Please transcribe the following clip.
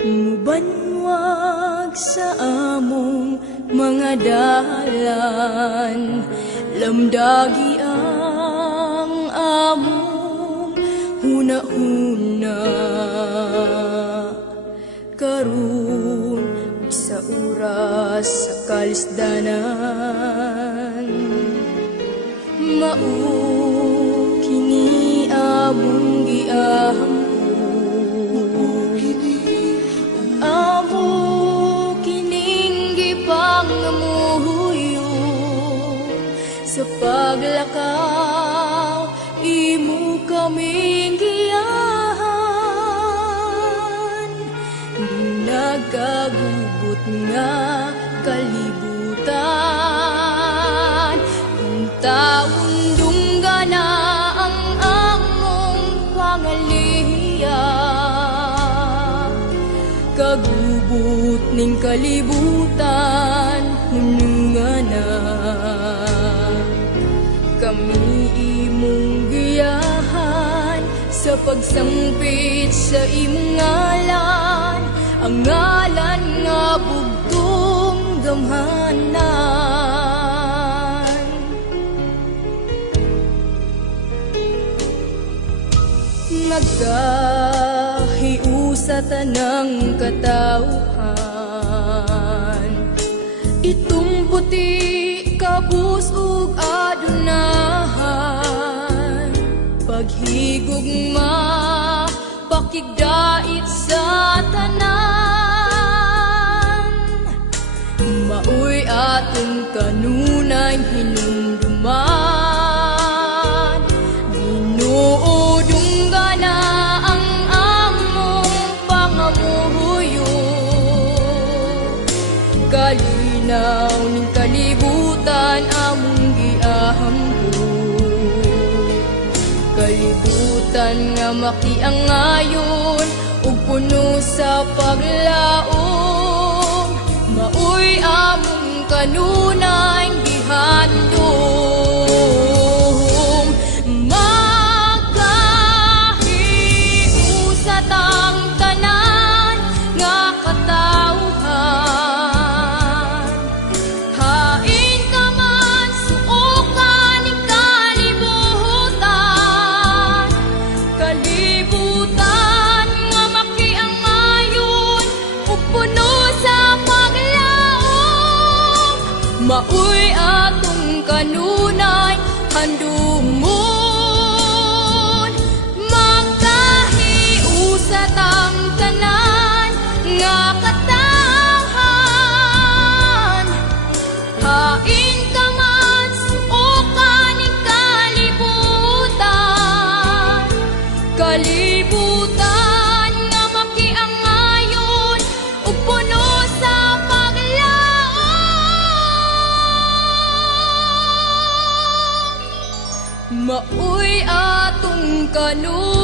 Mubanwag sa among mga dalan, lamdagi ang among hunahuna. Karon sa oras sa kalisdanan, mao kini among giaham, amo kining gipangamuyo sa paglakaw imo kaming giyahan. Nagkagugot nga kalibutan, taon dungga na ang among pangaliya. Kagubot ning kalibutan, hununga na kami imong giyahan sa pagsangpit sa imong ngalan, ang ngalan nga bugtong gamhanan. Nagkahiusa tanang katawhan, itumputi kabus ug adunahan, paghigugma pakigdait sa tanan. Maoy atong kanunay hinumduman, Ginoo dungga na ang among pangamuyo. Kalinaw ning kalibutan among giahampo, kalibutan nga makiangayon ug puno sa paglaom. Maoy among kanunay gihandom, magkahiusat ang tanan nga katawhan. Hain ka man suokan ning kalibutan, kalibutan nga makiangayon ug puno sa paglaom. Maoy atong kanunay handumon, magkahiusat ang tanan nga katawhan. Hain ka man suokan ning kalibutan, kalibutan nga makiangayon ug puno sa paglaom. Maoy atong kanunay